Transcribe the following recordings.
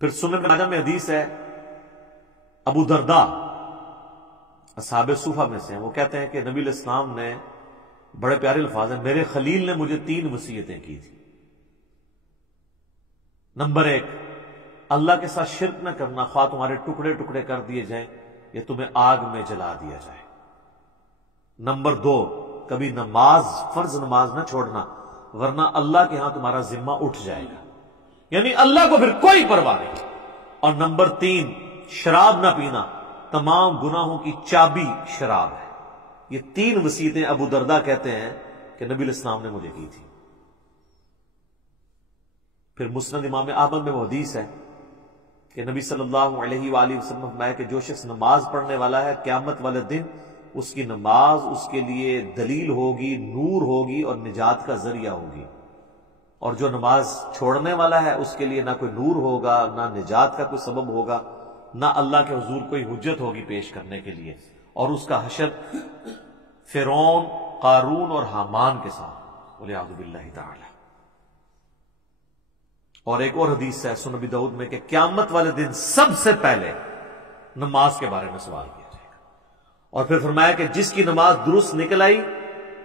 پھر سنن ماجہ میں حدیث ہے، ابو درداء اصحاب صوفہ میں سے ہیں، وہ کہتے ہیں کہ نبی علیہ السلام نے بڑے پیارے الفاظ ہیں، میرے خلیل نے مجھے 3 وصیتیں کی تھی۔ نمبر 1، اللہ کے ساتھ شرک نہ کرنا، خواہ تمہارے ٹکڑے ٹکڑے کر دیے جائیں یا تمہیں آگ میں جلا دیا جائے۔ نمبر 2، کبھی نماز، فرض نماز نہ چھوڑنا، ورنہ اللہ کے ہاں تمہارا ذمہ اٹھ جائے گا، یعنی اللہ کو پھر کوئی پرواہ نہیں۔ اور نمبر 3، شراب نہ پینا، تمام گناہوں کی چابی شراب ہے۔ یہ 3 وصیتیں ابو درداء کہتے ہیں کہ نبی علیہ السلام نے مجھے کی تھی۔ پھر مسند امام احمد میں وہ حدیث ہے کہ نبی صلی اللہ علیہ وآلہ وسلم نے فرمایا کہ جو شخص نماز پڑھنے والا ہے، قیامت والے دن اس کی نماز اس کے لیے دلیل ہوگی، نور ہوگی اور نجات کا ذریعہ ہوگی، اور جو نماز چھوڑنے والا ہے اس کے لیے نہ کوئی نور ہوگا، نہ نجات کا کوئی سبب ہوگا، نہ اللہ کے حضور کوئی حجت ہوگی پیش کرنے کے لیے، اور اس کا حشر فرعون، قارون اور حامان کے ساتھ، والعیاذ باللہ تعالی۔ اور ایک اور حدیث ہے سنن ابی داؤد میں کہ قیامت والے دن سب سے پہلے نماز کے بارے میں سوال کیا جائے گا، اور پھر فرمایا کہ جس کی نماز درست نکل آئی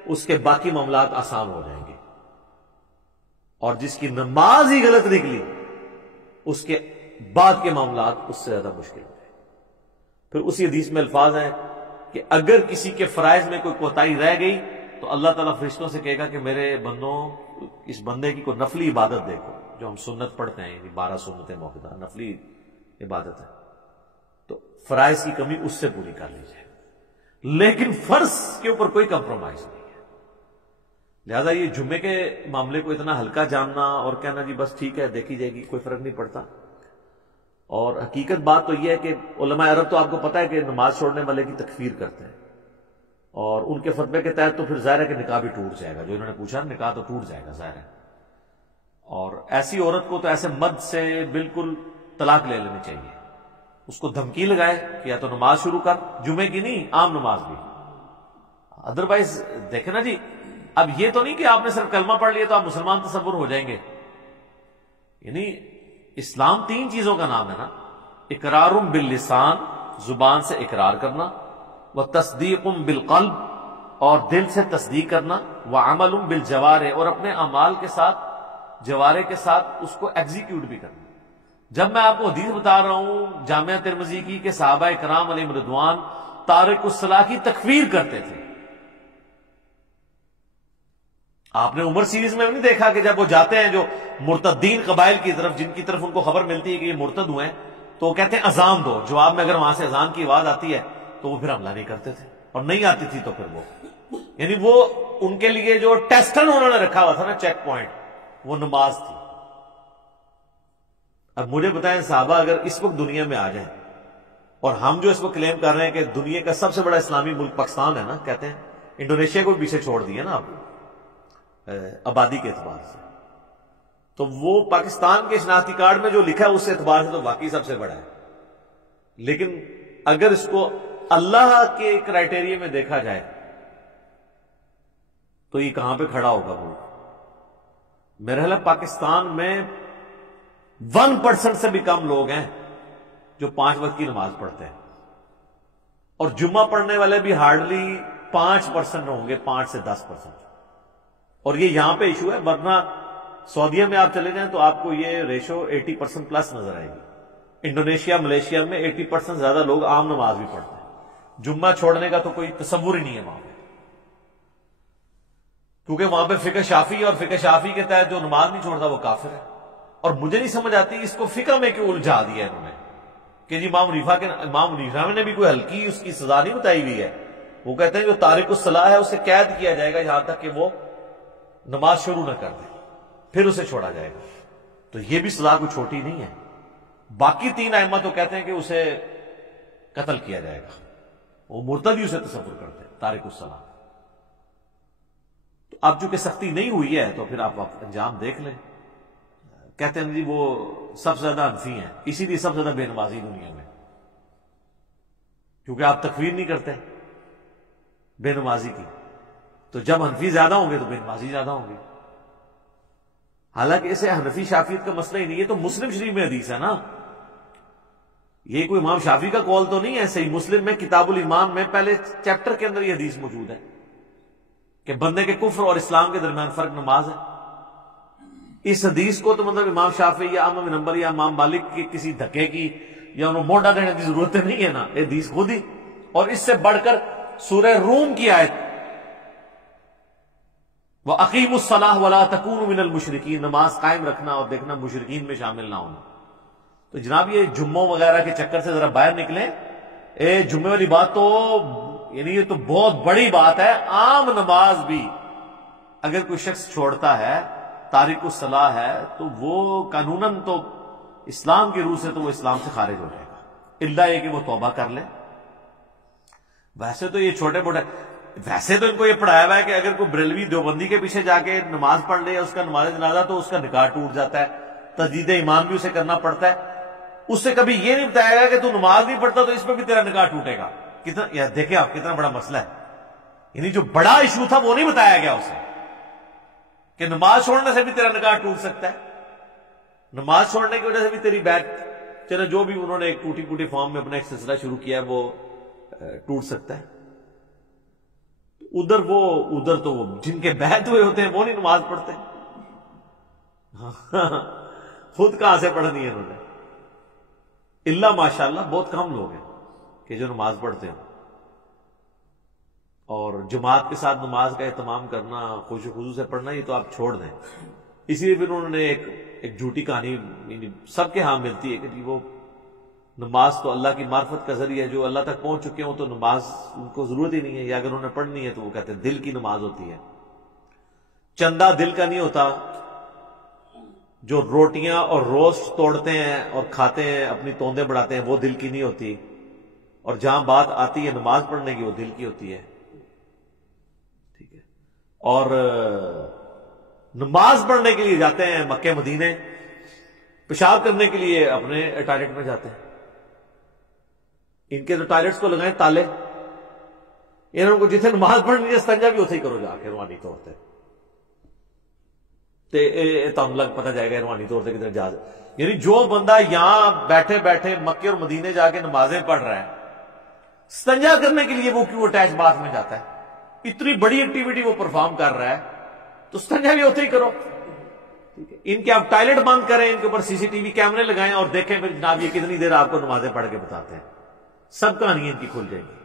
اس کے باقی معاملات آسان ہو جائیں گے، اور جس کی نماز ہی غلط نکلی اس کے بعد کے معاملات اس سے زیادہ مشکل ہو جائیں گے۔ پھر اسی حدیث میں الفاظ ہیں کہ اگر کسی کے فرائض میں کوئی کوتاہی رہ گئی تو اللہ تعالیٰ فرشتوں سے کہے گا کہ میرے بندوں، اس بندے کی کوئی نفلی عبادت دیکھو، جو ہم سنت پڑھتے ہیں، یعنی 12 سنتیں موقع نفلی عبادت ہے، تو فرائض کی کمی اس سے پوری کر لی جائے، لیکن فرض کے اوپر کوئی کمپرومائز نہیں ہے۔ لہذا یہ جمعے کے معاملے کو اتنا ہلکا جاننا اور کہنا جی بس ٹھیک ہے دیکھی جائے گی، کوئی فرق نہیں پڑتا۔ اور حقیقت بات تو یہ ہے کہ علماء عرب تو آپ کو پتہ ہے کہ نماز چھوڑنے والے کی تکفیر کرتے ہیں، اور ان کے فتوے کے تحت تو پھر ظاہر ہے کہ نکاح بھی ٹوٹ جائے گا، جو انہوں نے پوچھا نکاح تو ٹوٹ جائے گا ظاہر ہے، اور ایسی عورت کو تو ایسے مد سے بالکل طلاق لے لینی چاہیے، اس کو دھمکی لگائے کہ یا تو نماز شروع کر، جمعے کی نہیں عام نماز بھی، ادروائز دیکھیں نا جی، اب یہ تو نہیں کہ آپ نے صرف کلمہ پڑھ لیا تو آپ مسلمان تصور ہو جائیں گے، یعنی اسلام 3 چیزوں کا نام ہے نا، اقرار باللسان، زبان سے اقرار کرنا، وتصدیق بالقلب، اور دل سے تصدیق کرنا، وعمل بالجوارح، اور اپنے اعمال کے ساتھ، جوارح کے ساتھ اس کو ایگزیکیوٹ بھی کرنا۔ جب میں آپ کو حدیث بتا رہا ہوں جامعہ ترمذی کی کہ صحابہ کرام علیہم رضوان تارک الصلاح کی تکفیر کرتے تھے، آپ نے عمر سیریز میں نہیں دیکھا کہ جب وہ جاتے ہیں جو مرتدین قبائل کی طرف، جن کی طرف ان کو خبر ملتی ہے کہ یہ مرتد ہوئے ہیں، تو وہ کہتے ہیں اذان دو، جواب میں اگر وہاں سے اذان کی آواز آتی ہے تو وہ پھر حملہ نہیں کرتے تھے، اور نہیں آتی تھی تو پھر وہ، یعنی وہ ان کے لیے جو ٹیسٹن انہوں نے رکھا ہوا تھا نا، چیک پوائنٹ، وہ نماز تھی۔ اب مجھے بتائیں صحابہ اگر اس وقت دنیا میں آ جائیں، اور ہم جو اس وقت کلیم کر رہے ہیں کہ دنیا کا سب سے بڑا اسلامی ملک پاکستان ہے نا، کہتے ہیں انڈونیشیا کو پیچھے چھوڑ دیا نا آپ آبادی کے اعتبار سے، تو وہ پاکستان کے شناختی کارڈ میں جو لکھا ہے اس اعتبار سے تو واقعی سب سے بڑا ہے، لیکن اگر اس کو اللہ کے کرائٹیریا میں دیکھا جائے تو یہ کہاں پہ کھڑا ہوگا ملک؟ میرے خیال پاکستان میں 1% سے بھی کم لوگ ہیں جو 5 وقت کی نماز پڑھتے ہیں، اور جمعہ پڑھنے والے بھی ہارڈلی 5% ہوں گے، 5 سے 10%، اور یہ یہاں پہ ایشو ہے، ورنہ سعودیہ میں آپ چلے جائیں تو آپ کو یہ ریشو 80% پلس نظر آئے گی۔ انڈونیشیا، ملیشیا میں 80% زیادہ لوگ عام نماز بھی پڑھتے ہیں، جمعہ چھوڑنے کا تو کوئی تصور ہی نہیں ہے وہاں پہ، کیونکہ وہاں پہ فقہ شافعی، اور فقہ شافعی کے تحت جو نماز نہیں چھوڑتا وہ کافر ہے۔ اور مجھے نہیں سمجھ آتی اس کو فقہ میں کیوں الجھا دیا انہوں نے کہ جی امام حنیفہ نے بھی کوئی ہلکی اس کی سزا نہیں بتائی ہوئی ہے، وہ کہتے ہیں جو تارک الصلاح ہے اسے قید کیا جائے گا یہاں تک کہ وہ نماز شروع نہ کر دے، پھر اسے چھوڑا جائے گا، تو یہ بھی سزا کوئی چھوٹی نہیں ہے۔ باقی 3 ائمہ تو کہتے ہیں کہ اسے قتل کیا جائے گا، وہ مرتد ہی اسے تصور کرتے ہیں تارک الصلاح۔ تو اب چونکہ سختی نہیں ہوئی ہے تو پھر آپ انجام دیکھ لیں، کہتے ہیں جی وہ سب سے زیادہ حنفی ہیں، اسی لیے سب سے زیادہ بے نمازی دنیا میں، کیونکہ آپ تکفیر نہیں کرتے بے نمازی کی، تو جب حنفی زیادہ ہوں گے تو بے نمازی زیادہ ہوں گے۔ حالانکہ اسے حنفی شافعیت کا مسئلہ ہی نہیں، یہ تو مسلم شریف میں حدیث ہے نا یہ کوئی امام شافعی کا قول تو نہیں ہے، صحیح مسلم میں کتاب الایمان میں پہلے چیپٹر کے اندر یہ حدیث موجود ہے کہ بندے کے کفر اور اسلام کے درمیان فرق نماز ہے۔ اس حدیث کو تو مطلب امام شافعی یا احمد بن حنبل یا امام مالک کی کسی دھکے کی یا انہوں موڈا دینے کی ضرورت نہیں ہے نا، یہ حدیث خود ہی۔ اور اس سے بڑھ کر سورہ روم کی آیت وَأَقِيمُوا الصَّلَاةَ وَلَا تَكُونُوا مِنَ الْمُشْرِكِينَ، نماز قائم رکھنا اور دیکھنا مشرکین میں شامل نہ ہونا۔ تو جناب یہ جمعوں وغیرہ کے چکر سے ذرا باہر نکلیں، جمعے والی بات تو یعنی یہ تو بہت بڑی بات ہے۔ عام نماز بھی اگر کوئی شخص چھوڑتا ہے، تارک الصلاح ہے، تو وہ قانوناً تو اسلام کی روح سے تو وہ اسلام سے خارج ہو جائے گا، الا یہ کہ وہ توبہ کر لے۔ ویسے تو یہ چھوٹے موٹے، ویسے تو ان کو یہ پڑھایا ہوا ہے کہ اگر کوئی بریلوی دیوبندی کے پیچھے جا کے نماز پڑھ لے اس کا نماز جنازہ تو اس کا نکاح ٹوٹ جاتا ہے، تجدید ایمان بھی اسے کرنا پڑتا ہے۔ اس سے کبھی یہ نہیں بتایا گا کہ تو نماز نہیں پڑھتا تو اس پہ بھی تیرا نکاح ٹوٹے گا۔ کتنا یار دیکھیں آپ کتنا بڑا مسئلہ ہے، یعنی جو بڑا ایشو تھا وہ نہیں بتایا گیا اسے کہ نماز چھوڑنے سے بھی تیرا نکاح ٹوٹ سکتا ہے، نماز چھوڑنے کی وجہ سے بھی تیری بیعت، چلو جو بھی انہوں نے ایک ٹوٹی پوٹی فارم میں اپنا ایک سلسلہ شروع کیا ہے وہ ٹوٹ سکتا ہے۔ ادھر تو وہ جن کے بیعت ہوئے ہوتے ہیں وہ نہیں نماز پڑھتے، خود کہاں سے پڑھنی ہے انہوں نے؟ اللہ ماشاءاللہ بہت کم لوگ ہیں کہ جو نماز پڑھتے ہیں، اور جماعت کے ساتھ نماز کا اہتمام کرنا، خوش و خضوع سے پڑھنا، یہ تو آپ چھوڑ دیں۔ اسی لیے پھر انہوں نے ایک جھوٹی کہانی سب کے ہاں ملتی ہے کہ وہ نماز تو اللہ کی معرفت کا ذریعہ ہے، جو اللہ تک پہنچ چکے ہوں تو نماز ان کو ضرورت ہی نہیں ہے، یا اگر انہوں نے پڑھنی ہے تو وہ کہتے ہیں دل کی نماز ہوتی ہے۔ چندہ دل کا نہیں ہوتا، جو روٹیاں اور روسٹ توڑتے ہیں اور کھاتے ہیں، اپنی توندیں بڑھاتے ہیں، وہ دل کی نہیں ہوتی، اور جہاں بات آتی ہے نماز پڑھنے کی وہ دل کی ہوتی ہے، ٹھیک ہے۔ اور نماز پڑھنے کے لیے جاتے ہیں مکے مدینے، پیشاب کرنے کے لیے اپنے ٹوائلٹ میں جاتے ہیں، ان کے تو ٹوائلٹس کو لگائیں تالے، انہوں کو جتنے نماز پڑھنی ہے استنجا بھی اتنے ہی کرو جا کے روحانی طور پہ، تم لگ پتہ جائے گا روحانی طور سے کتنے جاز۔ یعنی جو بندہ یہاں بیٹھے بیٹھے مکے اور مدینے جا کے نمازیں پڑھ رہا ہے، استنجا کرنے کے لیے وہ کیوں اٹیچ باتھ میں جاتا ہے؟ اتنی بڑی ایکٹیویٹی وہ پرفارم کر رہا ہے تو استنجا بھی ہوتے ہی کرو، ٹھیک ہے۔ ان کے آپ ٹوائلٹ بند کریں، ان کے اوپر سی سی ٹی وی کیمرے لگائیں اور دیکھیں پھر جناب یہ کتنی دیر آپ کو نمازیں پڑھ کے بتاتے ہیں، سب کہانیاں ان کی کھل جائیں گی۔